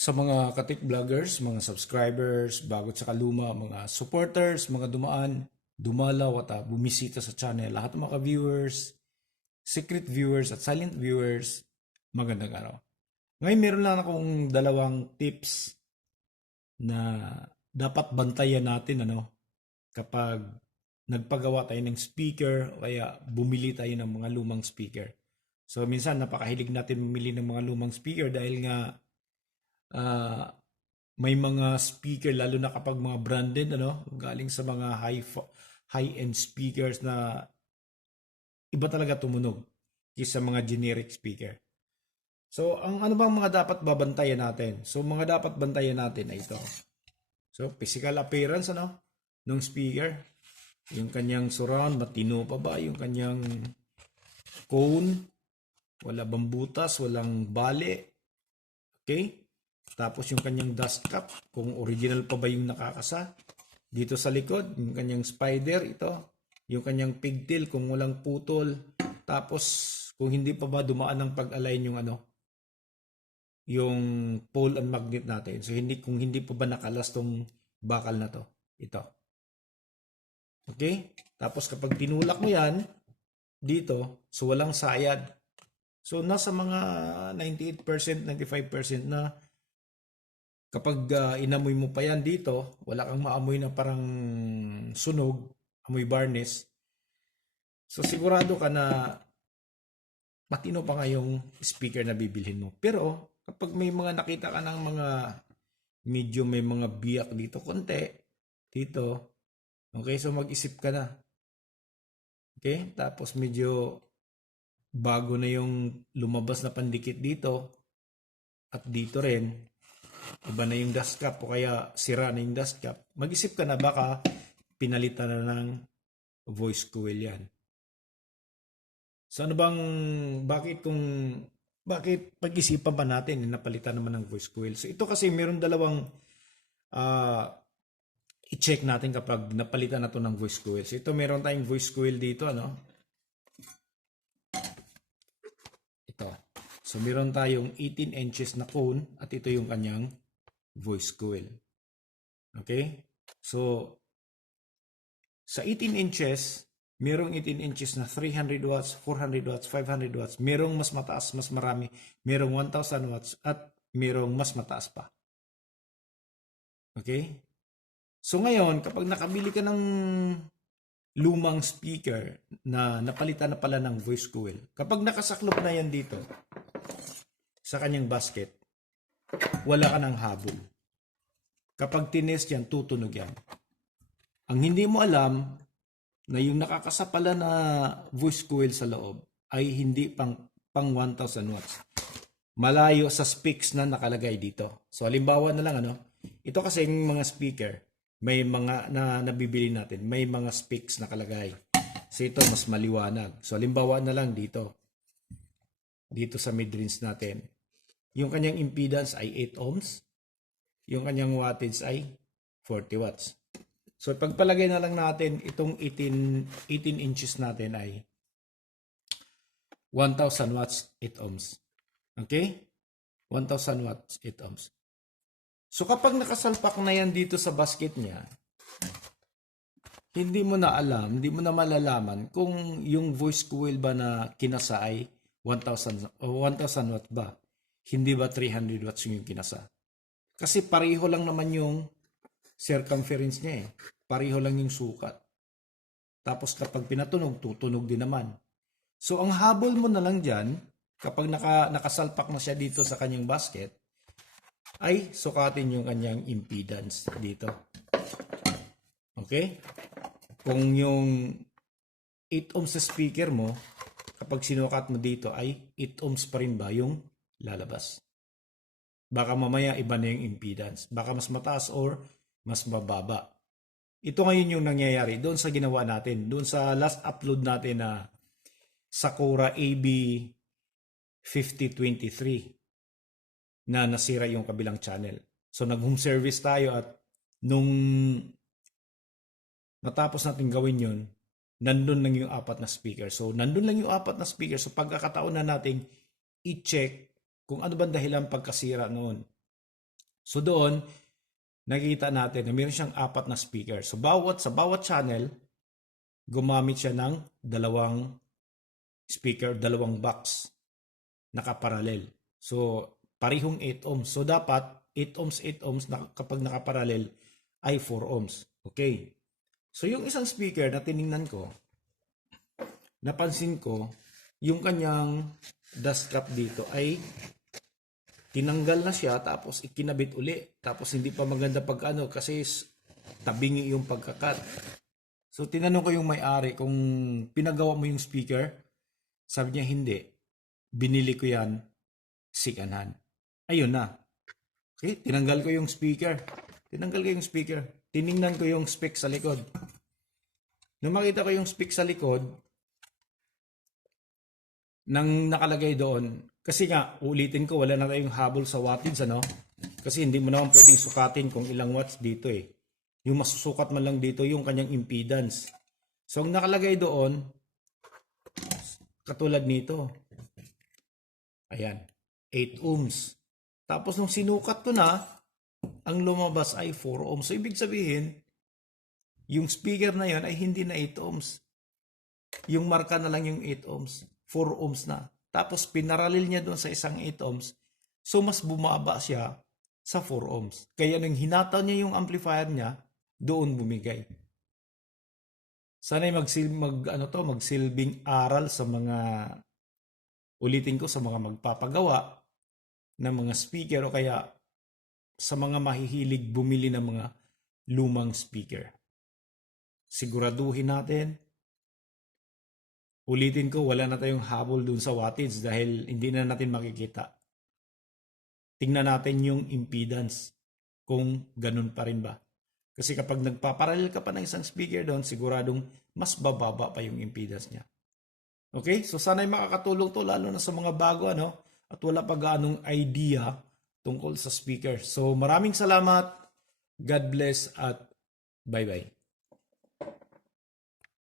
Sa mga katik vloggers, mga subscribers, bago sa kaluma, mga supporters, mga dumaan, dumalaw at bumisita sa channel, lahat ng mga viewers, secret viewers at silent viewers, magandang araw. Ngayon meron lang akong dalawang tips na dapat bantayan natin kapag nagpagawa tayo ng speaker o kaya bumili tayo ng mga lumang speaker. So minsan napakahilig natin bumili ng mga lumang speaker dahil nga ah, may mga speaker lalo na kapag mga branded galing sa mga high-end speakers na iba talaga tumunog kaysa mga generic speaker. So ang ano bang mga dapat babantayan natin? So mga dapat bantayan natin ay ito. So physical appearance ng speaker, yung kanyang surround, matino pa ba yung kanyang cone, wala bang butas, walang bale. Okay? Tapos yung kanyang dust cap, kung original pa ba yung nakakasa. Dito sa likod, yung kanyang spider, ito. Yung kanyang pigtail, kung walang putol. Tapos, kung hindi pa ba dumaan ng pag-align yung pole and magnet natin. So, kung hindi pa ba nakalas tong bakal na to. Ito. Okay? Tapos, kapag tinulak mo yan, dito, so walang sayad. So, nasa mga 98%, 95% na kapag inamoy mo pa yan dito, wala kang maamoy na parang sunog, amoy varnish. So sigurado ka na matino pa nga yung speaker na bibilhin mo. Pero kapag may mga nakita ka ng mga medyo may mga biyak dito konti, dito, okay, so mag-isip ka na. Okay, tapos medyo bago na yung lumabas na pandikit dito at dito rin, iba na yung dust cap o kaya sira na yung dust cap, mag-isip ka na baka pinalitan na ng voice coil yan. So ano bang, bakit pag-isipan pa natin na napalitan naman ng voice coil? So ito kasi meron dalawang i-check natin kapag napalitan na to ng voice coil. So ito meron tayong voice coil dito, Ito. So meron tayong 18 inches na cone at ito yung kanyang voice coil. Okay? So, sa 18 inches, merong 18 inches na 300 watts, 400 watts, 500 watts. Merong mas mataas, mas marami. Merong 1,000 watts at merong mas mataas pa. Okay? So ngayon, kapag nakabili ka ng lumang speaker na napalitan na pala ng voice coil, kapag nakasaklop na yan dito sa kanyang basket, wala ka ng habol. Kapag tinest yan, tutunog yan. Ang hindi mo alam na yung nakakasapala na voice coil sa loob ay hindi pang 1,000 watts. Malayo sa specs na nakalagay dito. So halimbawa na lang ito kasi yung mga speaker, may mga na nabibili natin, may mga specs nakalagay. So ito mas maliwanag. So halimbawa na lang dito sa mid-range natin. Yung kanyang impedance ay 8 ohms. Yung kanyang wattage ay 40 watts. So pagpalagay na lang natin itong 18 inches natin ay 1,000 watts 8 ohms. Okay? 1,000 watts 8 ohms. So kapag nakasalpak na yan dito sa basket niya, hindi mo na alam, hindi mo na malalaman kung yung voice coil ba na kinasa ay 1,000 o 1,000 watt ba. Hindi ba 300 watts yung kinasa? Kasi pareho lang naman yung circumference niya eh. Pareho lang yung sukat. Tapos kapag pinatunog, tutunog din naman. So ang habol mo na lang dyan, kapag nakasalpak na siya dito sa kanyang basket, ay sukatin yung kanyang impedance dito. Okay? Kung yung 8 ohms sa speaker mo, kapag sinukat mo dito ay 8 ohms pa rin ba yung lalabas? Baka mamaya iba na yung impedance. Baka mas mataas or mas mababa. Ito ngayon yung nangyayari doon sa ginawa natin. Doon sa last upload natin na Sakura AB 5023 na nasira yung kabilang channel. So nag-home service tayo at nung matapos natin gawin yun, nandun lang yung 4 na speaker. So nandun lang yung 4 na speaker. So pagkakataon na natin i-check kung ano ba dahilan pagkasira noon. So doon, nakikita natin na meron siyang 4 na speaker. So sa bawat channel, gumamit siya ng 2 speaker, 2 box, nakaparallel. So parehong 8 ohms. So dapat 8 ohms, 8 ohms kapag nakaparallel ay 4 ohms. Okay. So yung isang speaker na tiningnan ko, napansin ko, yung kanyang dust cap dito ay tinanggal na siya tapos ikinabit uli. Tapos hindi pa maganda pagkano kasi tabingi yung pagkakat. So tinanong ko yung may-ari kung pinagawa mo yung speaker. Sabi niya hindi. Binili ko yan second hand. Ayun na. Okay, tinanggal ko yung speaker. Tiningnan ko yung spec sa likod. Nung makita ko yung spec sa likod, nang nakalagay doon, kasi nga, ulitin ko, wala na tayong habol sa wattage, ano? Kasi hindi mo naman pwedeng sukatin kung ilang watts dito eh. Yung masusukat man lang dito, yung kanyang impedance. So, ang nakalagay doon, katulad nito. Ayan, 8 ohms. Tapos, nung sinukat ko na, ang lumabas ay 4 ohms. So, ibig sabihin, yung speaker na yon ay hindi na 8 ohms. Yung marka na lang yung 8 ohms. 4 ohms na. Tapos pinaralil niya doon sa isang 8 ohms. So mas bumaba siya sa 4 ohms. Kaya nang hinataw niya yung amplifier niya, doon bumigay. Sana'y magsilbing aral sa mga, ulitin ko, sa mga magpapagawa ng mga speaker o kaya sa mga mahihilig bumili ng mga lumang speaker. Siguraduhin natin, ulitin ko, wala na tayong habol dun sa wattage dahil hindi na natin makikita. Tingnan natin yung impedance kung ganun pa rin ba. Kasi kapag nagpaparallel ka pa ng isang speaker doon, siguradong mas bababa pa yung impedance niya. Okay? So sana'y makakatulong to lalo na sa mga bago at wala pa gaanong idea tungkol sa speaker. So maraming salamat. God bless at bye-bye.